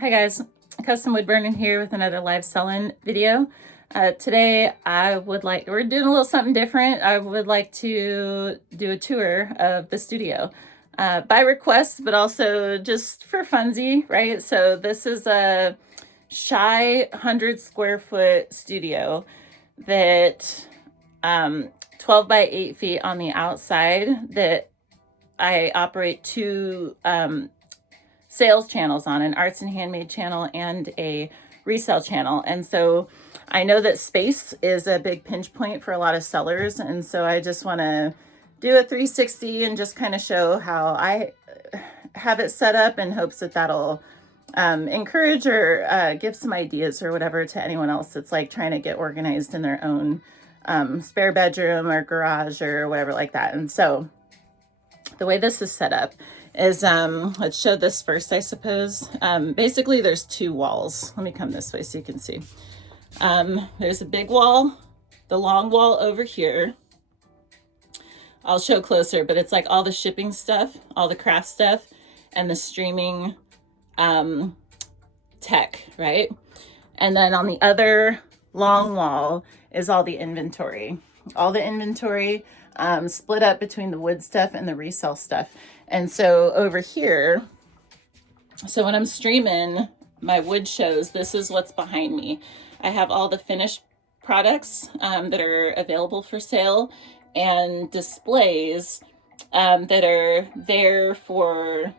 Hi guys, Custom Wood Burning here with another live selling video. Today we're doing a little something different. I would like to do a tour of the studio by request, but also just for funsy, right? So this is a shy 100 square foot studio that 12 by 8 feet on the outside that I operate two sales channels on, an arts and handmade channel and a resale channel. And so I know that space is a big pinch point for a lot of sellers. And so I just want to do a 360 and just kind of show how I have it set up in hopes that that'll encourage or give some ideas or whatever to anyone else that's like trying to get organized in their own spare bedroom or garage or whatever like that. And so the way this is set up is, let's show this first, I suppose. Basically there's two walls. Let me come this way so you can see. There's a big wall, the long wall over here. I'll show closer, but it's like all the shipping stuff, all the craft stuff, and the streaming tech, right? And then on the other long wall is all the inventory. All the inventory split up between the wood stuff and the resale stuff. And so over here, so when I'm streaming my wood shows, this is what's behind me. I have all the finished products that are available for sale and displays that are there for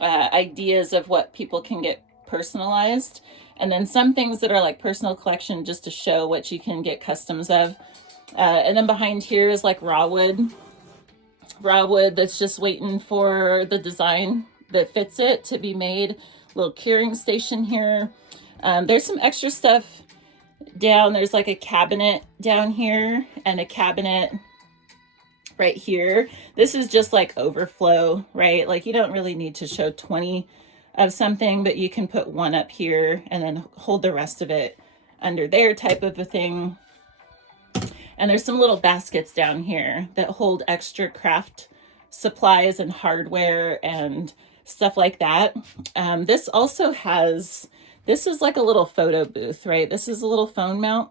ideas of what people can get personalized. And then some things that are like personal collection just to show what you can get customs of. And then behind here is like raw wood that's just waiting for the design that fits it to be made. Little curing station here. There's some extra stuff down. There's like a cabinet down here and a cabinet right here. This is just like overflow, right? Like you don't really need to show 20 of something, but you can put one up here and then hold the rest of it under there type of a thing. And there's some little baskets down here that hold extra craft supplies and hardware and stuff like that. This also has, this is like a little photo booth, right? This is a little phone mount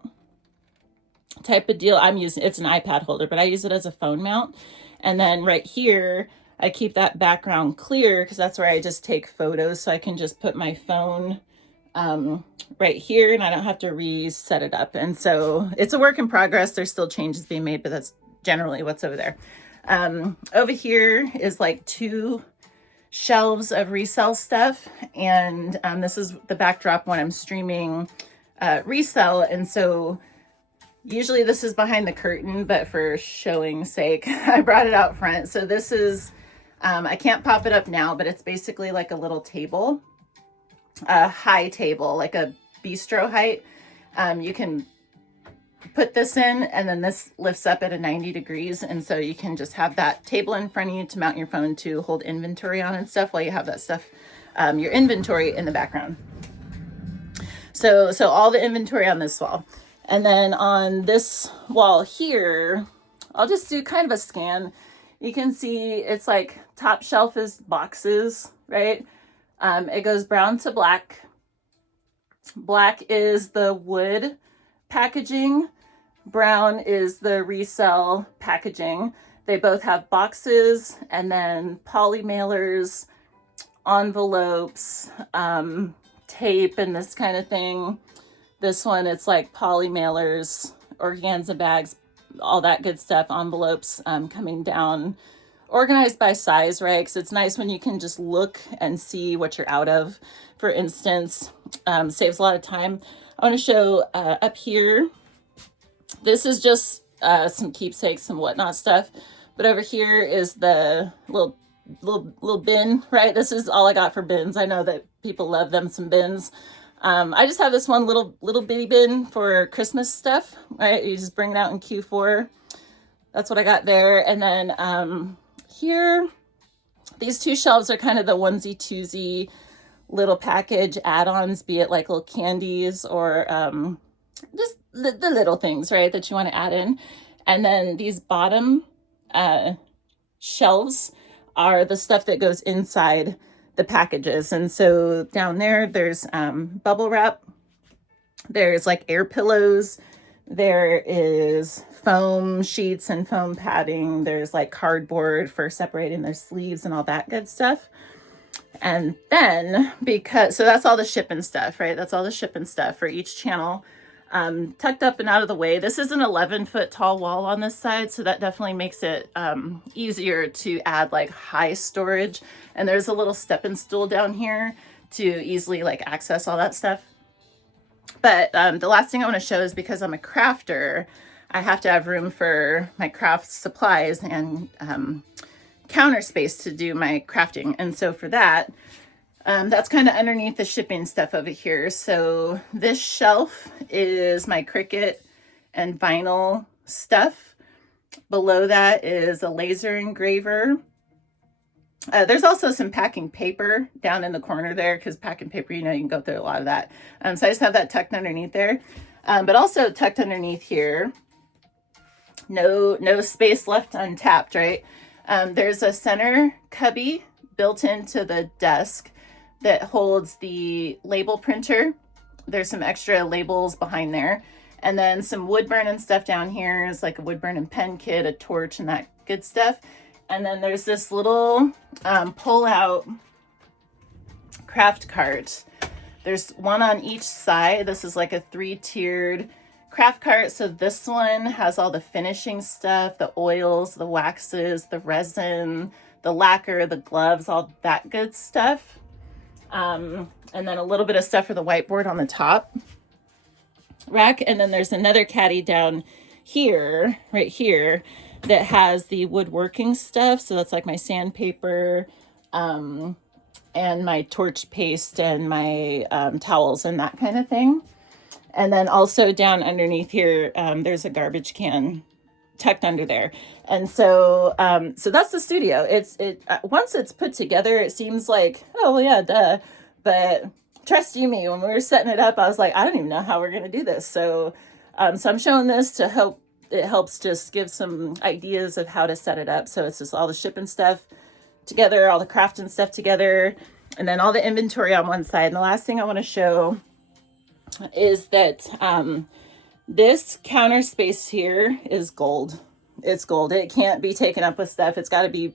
type of deal. I'm using, it's an iPad holder, but I use it as a phone mount. And then right here, I keep that background clear because that's where I just take photos. So I can just put my phone right here and I don't have to reset it up. And so it's a work in progress. There's still changes being made, but that's generally what's over there. Over here is like two shelves of resale stuff. And this is the backdrop when I'm streaming resale. And so usually this is behind the curtain, but for showing sake, I brought it out front. So this is, I can't pop it up now, but it's basically like a little table, a high table, like a bistro height. You can put this in and then this lifts up at a 90 degrees. And so you can just have that table in front of you to mount your phone to hold inventory on and stuff while you have that stuff, your inventory in the background. So all the inventory on this wall. And then on this wall here, I'll just do kind of a scan. You can see it's like top shelf is boxes, right? It goes brown to black. Black is the wood packaging. Brown is the resale packaging. They both have boxes and then poly mailers, envelopes, tape and this kind of thing. This one, it's like poly mailers, organza bags, all that good stuff, envelopes coming down, organized by size, right? Because it's nice when you can just look and see what you're out of. For instance, saves a lot of time. I want to show up here. This is just some keepsakes and whatnot stuff. But over here is the little bin, right? This is all I got for bins. I know that people love them some bins. I just have this one little bitty bin for Christmas stuff, right? You just bring it out in Q4. That's what I got there. And then here, these two shelves are kind of the onesie twosie little package add-ons, be it like little candies or just the little things, right, that you want to add in. And then these bottom shelves are the stuff that goes inside the packages. And so down there, there's bubble wrap, there's like air pillows, there is foam sheets and foam padding, there's like cardboard for separating their sleeves and all that good stuff. And then so that's all the shipping stuff, right? That's all the shipping stuff for each channel. Tucked up and out of the way. This is an 11-foot tall wall on this side, so that definitely makes it easier to add like high storage. And there's a little stepping stool down here to easily like access all that stuff. But the last thing I want to show is, because I'm a crafter, I have to have room for my craft supplies and counter space to do my crafting. And so for that, that's kind of underneath the shipping stuff over here. So this shelf is my Cricut and vinyl stuff. Below that is a laser engraver. There's also some packing paper down in the corner there, because packing paper, you know, you can go through a lot of that. So I just have that tucked underneath there. But also tucked underneath here, no space left untapped, right? There's a center cubby built into the desk that holds the label printer. There's some extra labels behind there. And then some wood burning stuff down here is like a wood burning pen kit, a torch, and that good stuff. And then there's this little pull-out craft cart. There's one on each side. This is like a 3-tiered craft cart. So this one has all the finishing stuff, the oils, the waxes, the resin, the lacquer, the gloves, all that good stuff. And then a little bit of stuff for the whiteboard on the top rack. And then there's another caddy down here, right here, that has the woodworking stuff. So that's like my sandpaper, and my torch paste and my towels and that kind of thing. And then also down underneath here, there's a garbage can tucked under there. And so so that's the studio. Once it's put together, it seems like, oh well, yeah, duh. But trust you me, when we were setting it up, I was like, I don't even know how we're gonna do this. So so I'm showing this to help. It helps just give some ideas of how to set it up. So it's just all the shipping stuff together, all the crafting stuff together, and then all the inventory on one side. And the last thing I want to show is that this counter space here is gold. It's gold. It can't be taken up with stuff. It's got to be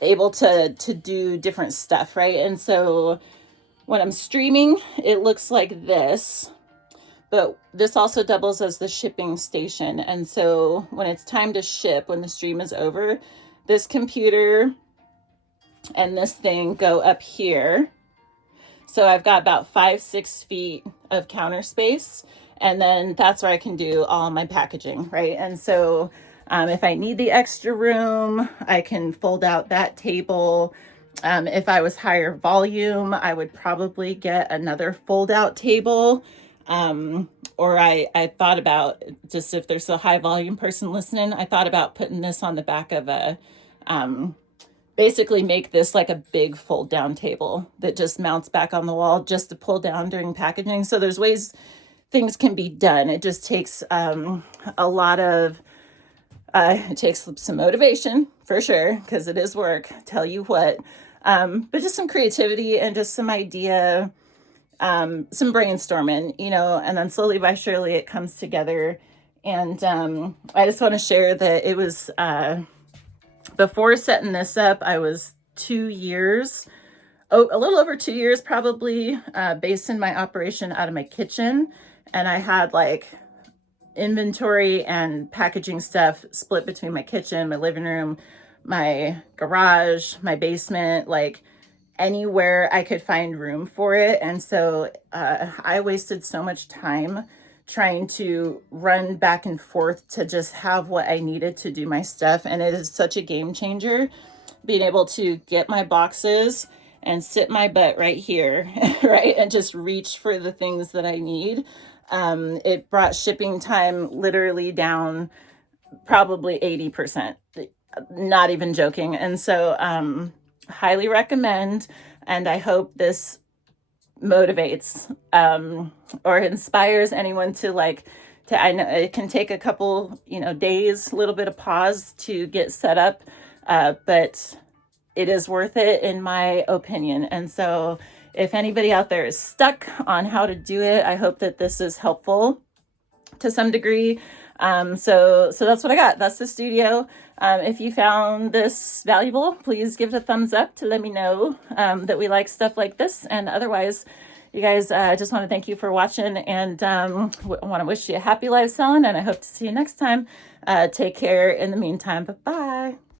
able to do different stuff, right? And so when I'm streaming, it looks like this. But this also doubles as the shipping station. And so when it's time to ship, when the stream is over, this computer and this thing go up here. So I've got about 5-6 feet of counter space. And then that's where I can do all my packaging, right? And so if I need the extra room, I can fold out that table. If I was higher volume, I would probably get another fold out table. Or I thought about, just if there's a high volume person listening, I thought about putting this on the back of a, basically make this like a big fold down table that just mounts back on the wall just to pull down during packaging. So there's ways things can be done. It just takes, a lot of, it takes some motivation for sure, because it is work, tell you what, but just some creativity and just some idea, some brainstorming, you know, and then slowly by surely it comes together. And I just want to share that it was, before setting this up, I was 2 years, a little over 2 years probably, basing my operation out of my kitchen. And I had like inventory and packaging stuff split between my kitchen, my living room, my garage, my basement, like anywhere I could find room for it. And so I wasted so much time trying to run back and forth to just have what I needed to do my stuff. And it is such a game changer being able to get my boxes and sit my butt right here, right? And just reach for the things that I need. It brought shipping time literally down probably 80%, not even joking. And so highly recommend, and I hope this motivates or inspires anyone to I know it can take a couple, days, a little bit of pause to get set up, but it is worth it in my opinion. And so if anybody out there is stuck on how to do it, I hope that this is helpful to some degree. So that's what I got. That's the studio. If you found this valuable, please give it a thumbs up to let me know that we like stuff like this. And otherwise, you guys, I just want to thank you for watching, and want to wish you a happy life selling, and I hope to see you next time. Take care in the meantime. Bye-bye.